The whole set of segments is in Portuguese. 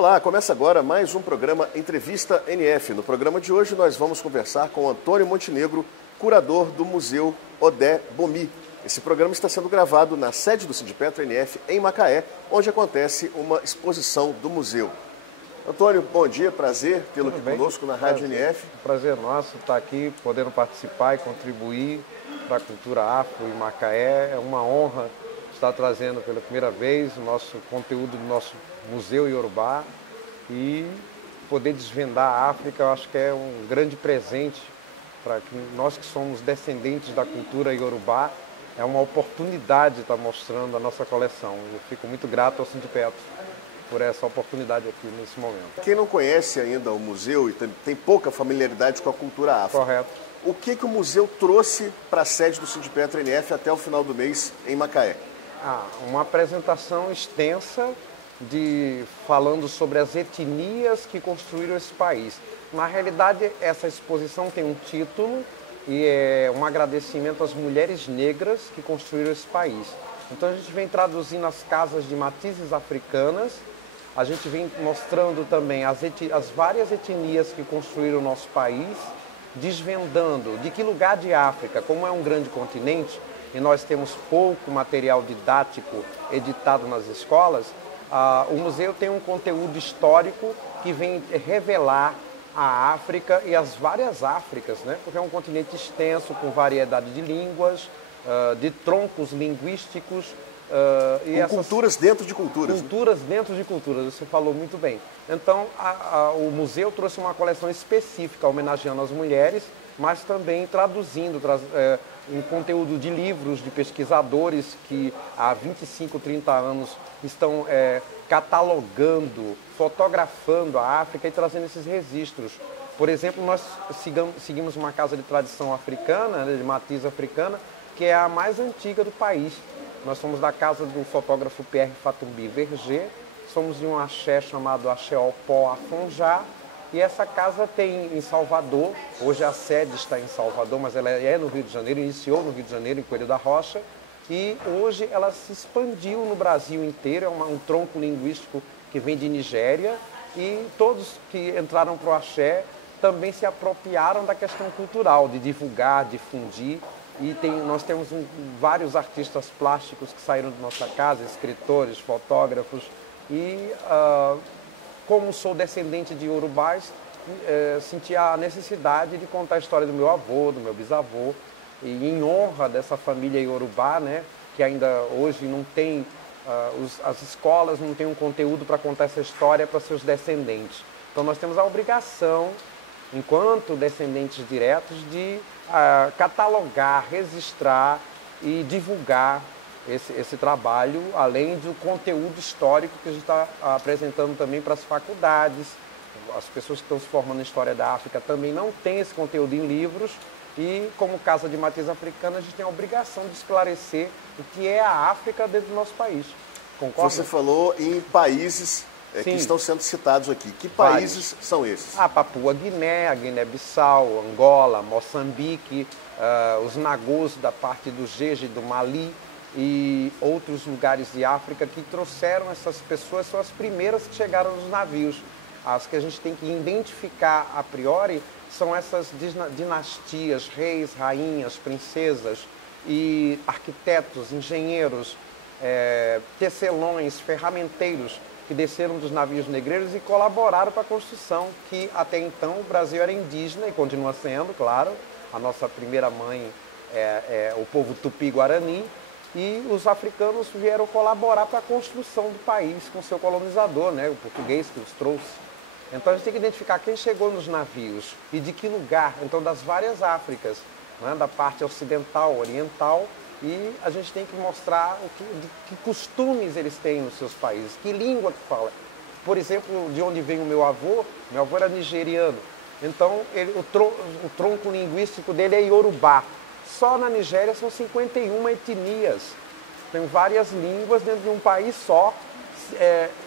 Olá, começa agora mais um programa Entrevista NF. No programa de hoje nós vamos conversar com Antônio Montenegro, curador do Museu Odé Bomi. Esse programa está sendo gravado na sede do Sindipetro NF em Macaé, onde acontece uma exposição do museu. Antônio, bom dia, prazer tê-lo aqui conosco na Rádio NF. Prazer nosso estar aqui, podendo participar e contribuir para a cultura afro em Macaé. É uma honra estar trazendo pela primeira vez o nosso conteúdo do nosso Museu Iorubá e poder desvendar a África. Eu acho que é um grande presente para nós que somos descendentes da cultura Iorubá. É uma oportunidade de estar mostrando a nossa coleção. Eu fico muito grato ao Sindipetro por essa oportunidade aqui nesse momento. Quem não conhece ainda o museu e tem pouca familiaridade com a cultura afro, correto. O que o museu trouxe para a sede do Sindipetro NF até o final do mês em Macaé? Uma apresentação extensa falando sobre as etnias que construíram esse país. Na realidade, essa exposição tem um título e é um agradecimento às mulheres negras que construíram esse país. Então a gente vem traduzindo as casas de matizes africanas, a gente vem mostrando também as várias etnias que construíram o nosso país, desvendando de que lugar de África, como é um grande continente, e nós temos pouco material didático editado nas escolas, o museu tem um conteúdo histórico que vem revelar a África e as várias Áfricas, né? Porque é um continente extenso, com variedade de línguas, de troncos linguísticos. Culturas dentro de culturas. Culturas dentro de culturas, você falou muito bem. Então, o museu trouxe uma coleção específica homenageando as mulheres, mas também traduzindo um conteúdo de livros de pesquisadores que há 25, 30 anos estão catalogando, fotografando a África e trazendo esses registros. Por exemplo, nós seguimos uma casa de tradição africana, de matiz africana, que é a mais antiga do país. Nós somos da casa do fotógrafo Pierre Fatumbi Verger, somos de um axé chamado Axé Opó Afonjá, e essa casa tem em Salvador, hoje a sede está em Salvador, mas ela é no Rio de Janeiro, iniciou no Rio de Janeiro, em Coelho da Rocha, e hoje ela se expandiu no Brasil inteiro, é um tronco linguístico que vem de Nigéria, e todos que entraram para o axé também se apropriaram da questão cultural, de divulgar, difundir, e nós temos vários artistas plásticos que saíram de nossa casa, escritores, fotógrafos, e como sou descendente de iorubás, senti a necessidade de contar a história do meu avô, do meu bisavô, e em honra dessa família iorubá, né, que ainda hoje não tem, as escolas não têm um conteúdo para contar essa história para seus descendentes. Então nós temos a obrigação, enquanto descendentes diretos, de catalogar, registrar e divulgar esse trabalho, além do conteúdo histórico que a gente está apresentando também para as faculdades. As pessoas que estão se formando em História da África também não têm esse conteúdo em livros e, como Casa de Matiz Africana, a gente tem a obrigação de esclarecer o que é a África dentro do nosso país. Concorda? Você falou em países que estão sendo citados aqui. Que países são esses? A Papua Guiné, a Guiné-Bissau, Angola, Moçambique, os Nagôs da parte do Jeje, do Mali, e outros lugares de África que trouxeram essas pessoas, são as primeiras que chegaram nos navios. As que a gente tem que identificar a priori são essas dinastias, reis, rainhas, princesas e arquitetos, engenheiros, tecelões, ferramenteiros que desceram dos navios negreiros e colaboraram para a construção, que até então o Brasil era indígena e continua sendo, claro. A nossa primeira mãe é o povo Tupi-Guarani, e os africanos vieram colaborar para a construção do país com seu colonizador, né, o português que os trouxe. Então a gente tem que identificar quem chegou nos navios e de que lugar, então das várias Áfricas, né, da parte ocidental, oriental, e a gente tem que mostrar que costumes eles têm nos seus países, que língua que fala. Por exemplo, de onde vem o meu avô era nigeriano, então o tronco linguístico dele é iorubá. Só na Nigéria são 51 etnias, tem várias línguas dentro de um país só,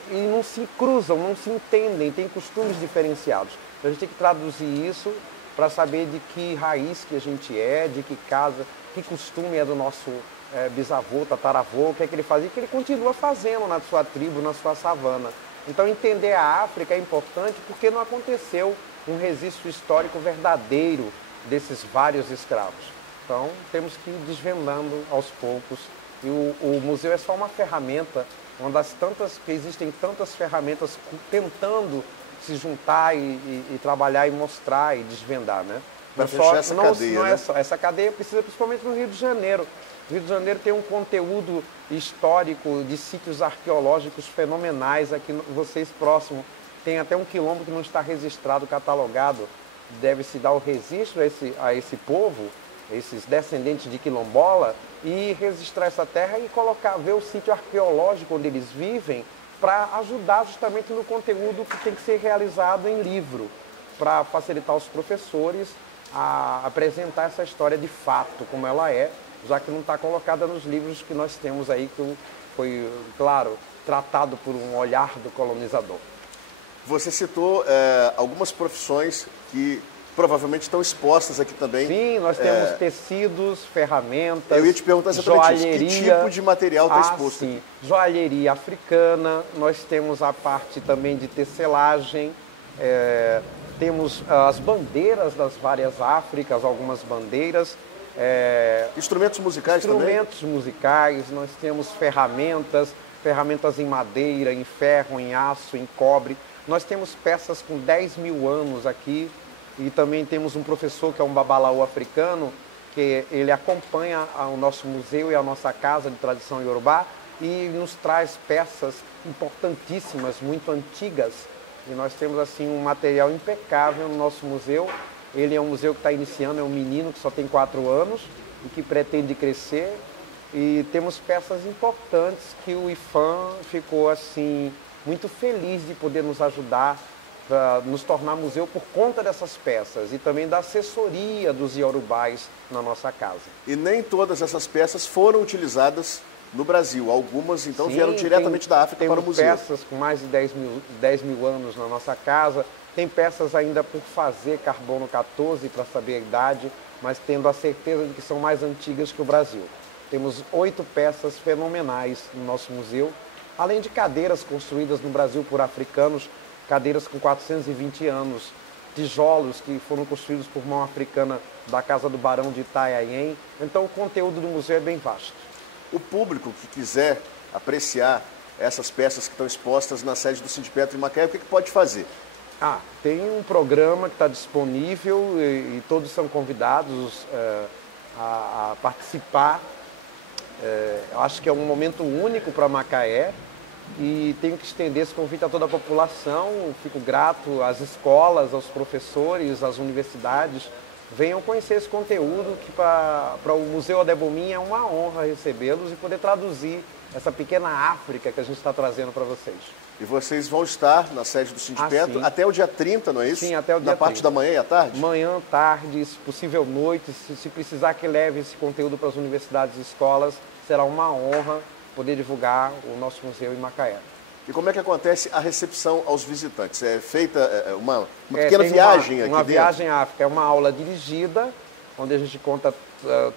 e não se cruzam, não se entendem, tem costumes diferenciados. Então a gente tem que traduzir isso para saber de que raiz que a gente é, de que casa, que costume é do nosso bisavô, tataravô, o que é que ele fazia, e que ele continua fazendo na sua tribo, na sua savana. Então, entender a África é importante porque não aconteceu um registro histórico verdadeiro desses vários escravos. Então, temos que ir desvendando aos poucos. E o museu é só uma ferramenta, uma das tantas, que existem tantas ferramentas tentando se juntar e trabalhar e mostrar e desvendar, né? Para fechar essa cadeia, não né? é só. Essa cadeia precisa, principalmente no Rio de Janeiro. O Rio de Janeiro tem um conteúdo histórico de sítios arqueológicos fenomenais aqui, vocês próximos. Tem até um quilombo que não está registrado, catalogado. Deve-se dar o registro a esse povo, esses descendentes de quilombola, e registrar essa terra e ver o sítio arqueológico onde eles vivem, para ajudar justamente no conteúdo que tem que ser realizado em livro, para facilitar os professores a apresentar essa história de fato, como ela é, já que não está colocada nos livros que nós temos aí, que foi, claro, tratado por um olhar do colonizador. Você citou algumas profissões que provavelmente estão expostas aqui também. Sim, nós temos tecidos, ferramentas, eu ia te perguntar exatamente joalheria. Isso, que tipo de material está exposto sim. aqui? Joalheria africana, nós temos a parte também de tecelagem, temos as bandeiras das várias Áfricas, algumas bandeiras. Instrumentos musicais também? Instrumentos musicais, nós temos ferramentas em madeira, em ferro, em aço, em cobre. Nós temos peças com 10 mil anos aqui e também temos um professor que é um babalaô africano, que ele acompanha o nosso museu e a nossa casa de tradição iorubá e nos traz peças importantíssimas, muito antigas. E nós temos assim um material impecável no nosso museu. Ele é um museu que está iniciando, é um menino que só tem 4 anos e que pretende crescer. E temos peças importantes que o IFAM ficou assim muito feliz de poder nos ajudar para nos tornar museu por conta dessas peças e também da assessoria dos iorubais na nossa casa. E nem todas essas peças foram utilizadas no Brasil. Algumas, então, Sim, vieram diretamente da África para o museu. Temos peças com mais de 10 mil anos na nossa casa. Tem peças ainda por fazer carbono 14 para saber a idade, mas tendo a certeza de que são mais antigas que o Brasil. Temos 8 peças fenomenais no nosso museu, além de cadeiras construídas no Brasil por africanos, cadeiras com 420 anos, tijolos que foram construídos por mão africana da Casa do Barão de Itanhaém. Então o conteúdo do museu é bem vasto. O público que quiser apreciar essas peças que estão expostas na sede do Sindipetro em Macaé, o que pode fazer? Tem um programa que está disponível e todos são convidados a participar. Eu acho que é um momento único para Macaé e tenho que estender esse convite a toda a população. Fico grato às escolas, aos professores, às universidades. Venham conhecer esse conteúdo, que para o Museu Odé Bomi é uma honra recebê-los e poder traduzir essa pequena África que a gente está trazendo para vocês. E vocês vão estar na sede do Sindipetro até o dia 30, não é isso? Sim, até o dia 30. Na parte da manhã e à tarde? Manhã, tarde, se possível noite. Se precisar que leve esse conteúdo para as universidades e escolas, será uma honra poder divulgar o nosso museu em Macaé. E como é que acontece a recepção aos visitantes? É feita uma pequena viagem aqui uma dentro? Viagem à África. É uma aula dirigida, onde a gente conta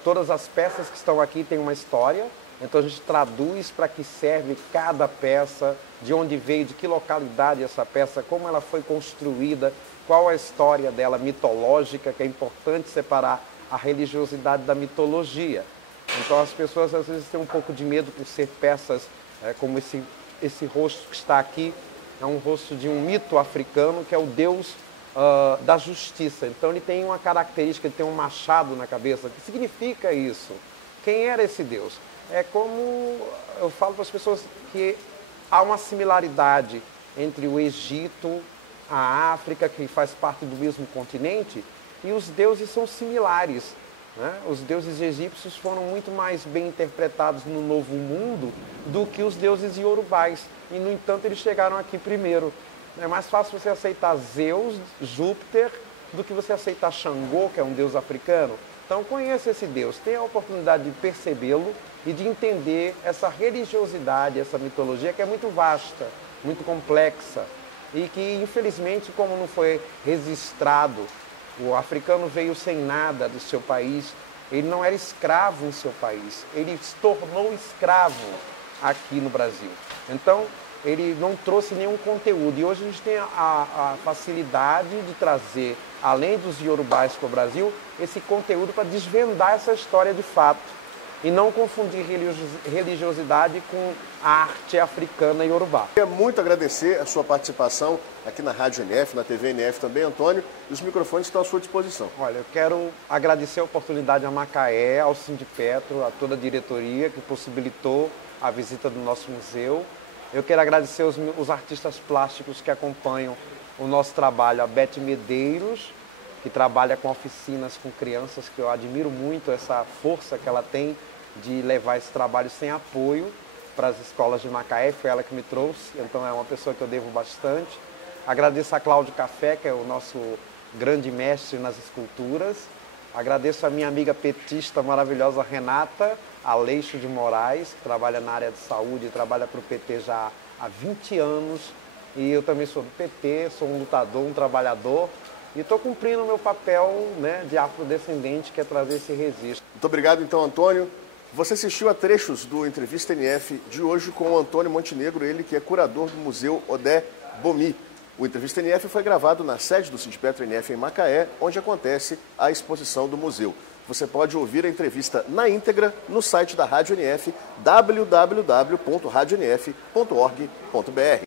todas as peças que estão aqui, tem uma história. Então a gente traduz para que serve cada peça, de onde veio, de que localidade essa peça, como ela foi construída, qual a história dela mitológica, que é importante separar a religiosidade da mitologia. Então as pessoas às vezes têm um pouco de medo por ser peças como esse rosto que está aqui, é um rosto de um mito africano que é o Deus da justiça. Então ele tem uma característica, ele tem um machado na cabeça. O que significa isso? Quem era esse Deus? É como eu falo para as pessoas que há uma similaridade entre o Egito, a África, que faz parte do mesmo continente, e os deuses são similares, né? Os deuses egípcios foram muito mais bem interpretados no Novo Mundo do que os deuses iorubais. E, no entanto, eles chegaram aqui primeiro. É mais fácil você aceitar Zeus, Júpiter, do que você aceitar Xangô, que é um deus africano. Então, conheça esse Deus, tenha a oportunidade de percebê-lo e de entender essa religiosidade, essa mitologia que é muito vasta, muito complexa e que, infelizmente, como não foi registrado, o africano veio sem nada do seu país, ele não era escravo em seu país, ele se tornou escravo aqui no Brasil. Então, ele não trouxe nenhum conteúdo. E hoje a gente tem a facilidade de trazer, além dos iorubás para o Brasil, esse conteúdo para desvendar essa história de fato. E não confundir religiosidade com a arte africana e iorubá. Queria muito agradecer a sua participação aqui na Rádio NF, na TV NF também, Antônio, e os microfones estão à sua disposição. Olha, eu quero agradecer a oportunidade a Macaé, ao Sindipetro, a toda a diretoria que possibilitou a visita do nosso museu. Eu quero agradecer os artistas plásticos que acompanham o nosso trabalho, a Beth Medeiros, que trabalha com oficinas com crianças, que eu admiro muito essa força que ela tem de levar esse trabalho sem apoio para as escolas de Macaé, foi ela que me trouxe, então é uma pessoa que eu devo bastante. Agradeço a Cláudio Café, que é o nosso grande mestre nas esculturas. Agradeço a minha amiga petista maravilhosa Renata Aleixo de Moraes, que trabalha na área de saúde, trabalha para o PT já há 20 anos. E eu também sou do PT, sou um lutador, um trabalhador. E estou cumprindo o meu papel, né, de afrodescendente, que é trazer esse registro. Muito obrigado, então, Antônio. Você assistiu a trechos do Entrevista NF de hoje com o Antônio Montenegro, ele que é curador do Museu Odé Bomi. O Entrevista NF foi gravado na sede do Sindipetro NF em Macaé, onde acontece a exposição do museu. Você pode ouvir a entrevista na íntegra no site da Rádio NF, www.radionf.org.br.